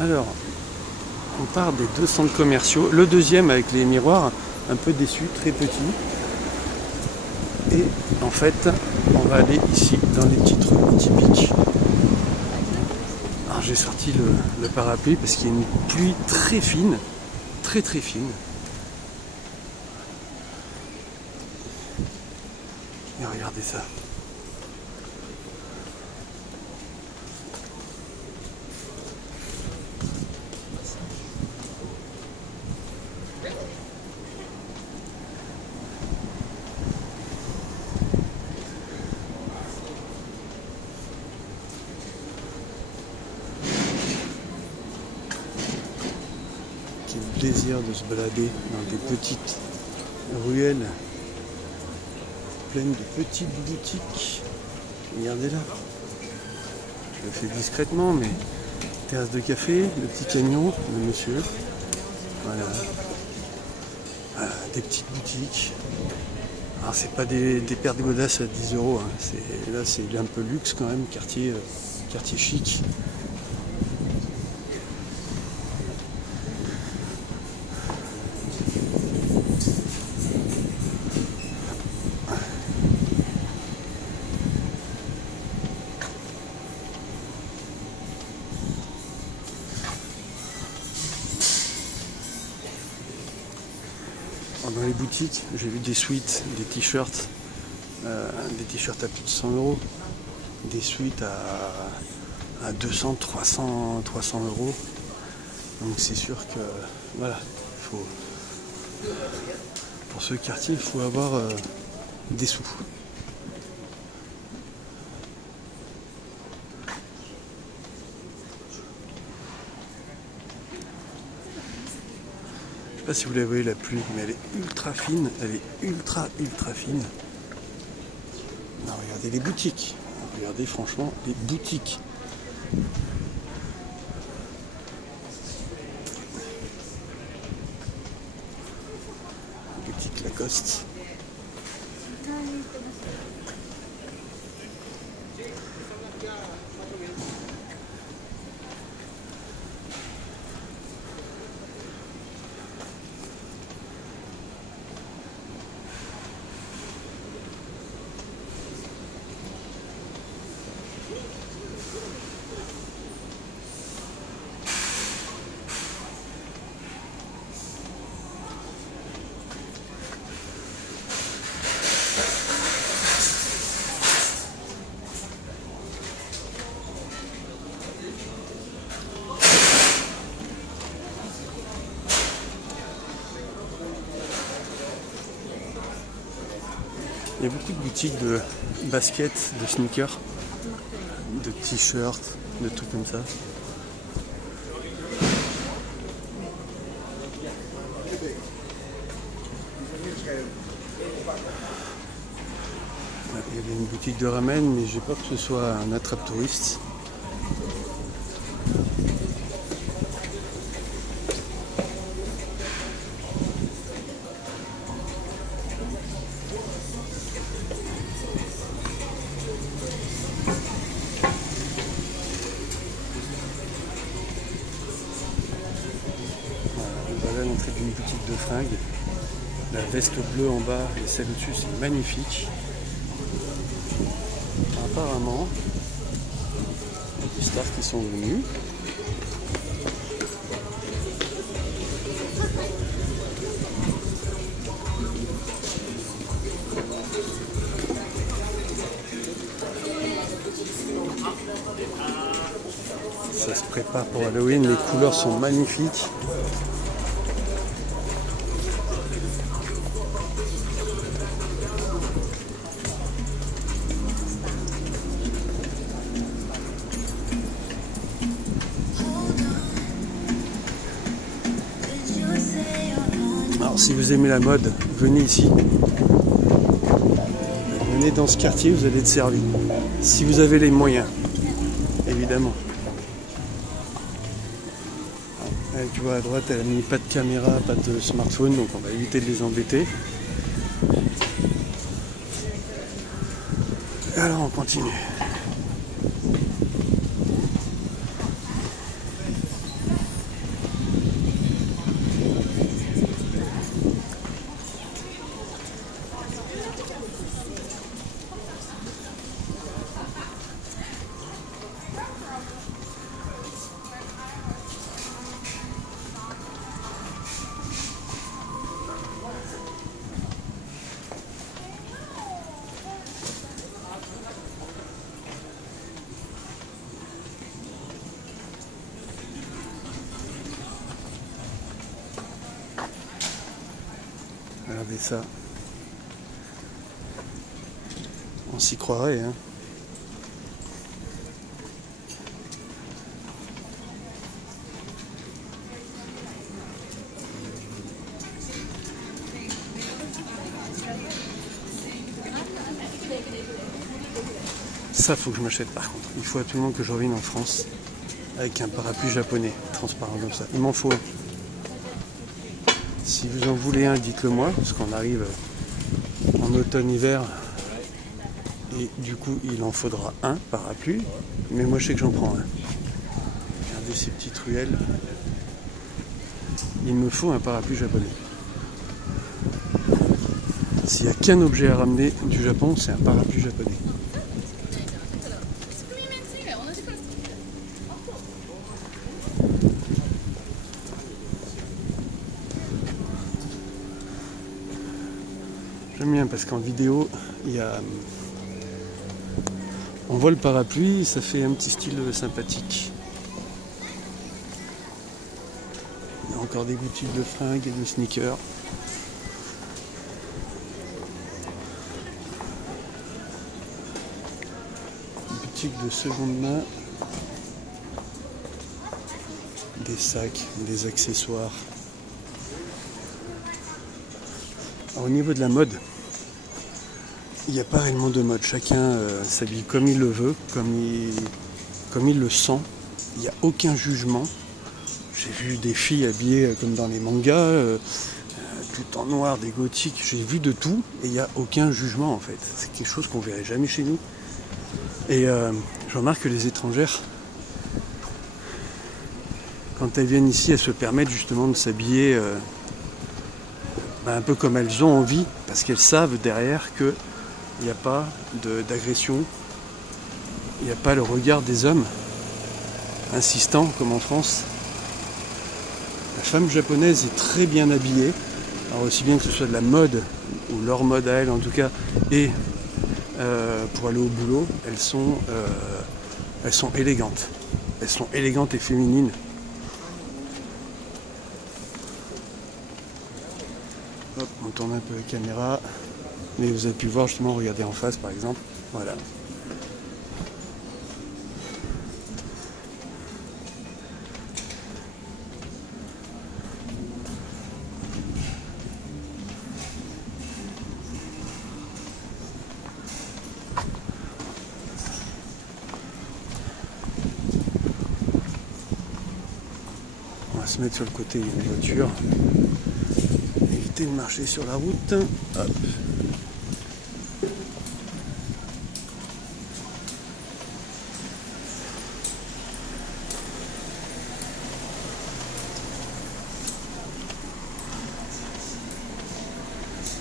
Alors, on part des deux centres commerciaux. Le deuxième avec les miroirs, un peu déçu, très petit. Et en fait, on va aller ici, dans les petites rues typiques. Alors j'ai sorti le parapluie parce qu'il y a une pluie très fine, très fine. Et regardez ça. Quel plaisir de se balader dans des petites ruelles pleines de petites boutiques. Regardez là. Je le fais discrètement, mais terrasse de café, le petit camion de monsieur. Voilà. Des petites boutiques. Alors c'est pas des paires de godasses à 10 €. Hein. Là c'est un peu luxe quand même, quartier chic. Dans les boutiques, j'ai vu des sweats, des t-shirts à plus de 100 €, des sweats à 200, 300 €. Donc c'est sûr que voilà, pour ce quartier, il faut avoir des sous. Je sais pas si vous la voyez la pluie, mais elle est ultra fine, elle est ultra fine. Non, regardez les boutiques, regardez franchement les boutiques. Boutique Lacoste. Il y a beaucoup de boutiques de baskets, de sneakers, de t-shirts, de trucs comme ça. Il y avait une boutique de ramen, mais j'ai peur que ce soit un attrape-touriste. Voilà l'entrée d'une boutique de fringues. La veste bleue en bas et celle au-dessus, c'est magnifique. Apparemment, il y a des stars qui sont venus. Ça se prépare pour Halloween, les couleurs sont magnifiques. Alors si vous aimez la mode, venez ici. Venez dans ce quartier, vous allez être servi. Si vous avez les moyens, évidemment. Tu vois à droite, elle a mis pas de caméra, pas de smartphone, donc on va éviter de les embêter. Et alors on continue. Regardez ça. On s'y croirait, hein. Ça, faut que je m'achète par contre. Il faut absolument que je revienne en France avec un parapluie japonais, transparent comme ça. Il m'en faut un. Si vous en voulez un, dites-le moi, parce qu'on arrive en automne-hiver. Et du coup, il en faudra un parapluie. Mais moi, je sais que j'en prends un. Regardez ces petites ruelles. Il me faut un parapluie japonais. S'il n'y a qu'un objet à ramener du Japon, c'est un parapluie japonais. J'aime bien parce qu'en vidéo, on voit le parapluie, ça fait un petit style sympathique. Il y a encore des boutiques de fringues et de sneakers. Boutique de seconde main. Des sacs, des accessoires. Alors, au niveau de la mode, il n'y a pas réellement de mode. Chacun s'habille comme il le veut, comme il le sent. Il n'y a aucun jugement. J'ai vu des filles habillées comme dans les mangas, tout en noir, des gothiques. J'ai vu de tout et il n'y a aucun jugement en fait. C'est quelque chose qu'on ne verrait jamais chez nous. Et je remarque que les étrangères, quand elles viennent ici, elles se permettent justement de s'habiller un peu comme elles ont envie, parce qu'elles savent derrière qu'il n'y a pas d'agression, il n'y a pas le regard des hommes insistant comme en France. La femme japonaise est très bien habillée, alors aussi bien que ce soit de la mode, ou leur mode à elle en tout cas, et pour aller au boulot, elles sont élégantes. Elles sont élégantes et féminines. Hop, on tourne un peu la caméra. Mais vous avez pu voir justement, regardez en face par exemple. Voilà. On va se mettre sur le côté, il y a une voiture. Éviter de marcher sur la route. Hop.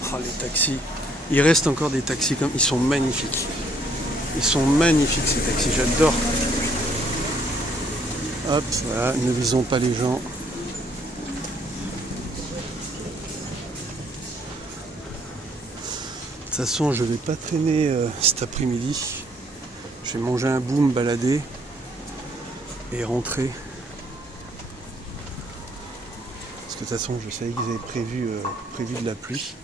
Oh, les taxis. Il reste encore des taxis comme. Ils sont magnifiques. Ils sont magnifiques ces taxis, j'adore. Hop, voilà, ne visons pas les gens. De toute façon, je vais pas traîner cet après-midi. Je vais manger un bout, me balader et rentrer. Parce que de toute façon, je savais qu'ils avaient prévu de la pluie.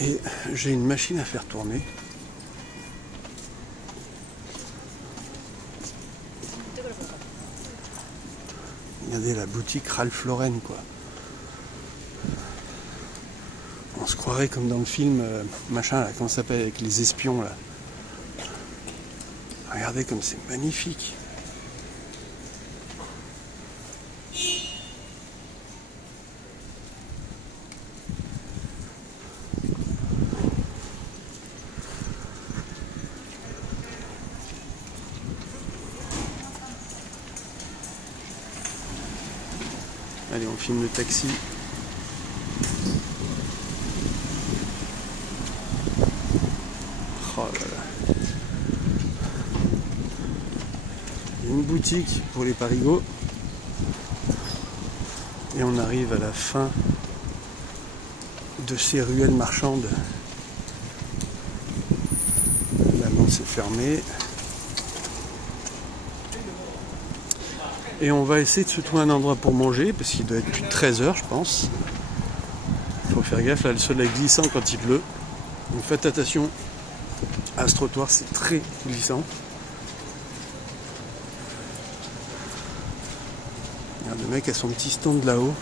Et j'ai une machine à faire tourner. Regardez la boutique Ralph Lauren quoi. On se croirait comme dans le film machin là, comment ça s'appelle avec les espions là. Regardez comme c'est magnifique. Allez, on filme le taxi. Oh là là. Il y a une boutique pour les parigots. Et on arrive à la fin de ces ruelles marchandes. Là, non, c'est fermé. Et on va essayer de se trouver un endroit pour manger, parce qu'il doit être plus de 13 h je pense. Il faut faire gaffe, là le sol est glissant quand il pleut. Donc faites attention à ce trottoir, c'est très glissant. Regarde, le mec a son petit stand là-haut,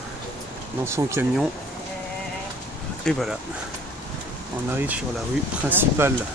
dans son camion. Et voilà, on arrive sur la rue principale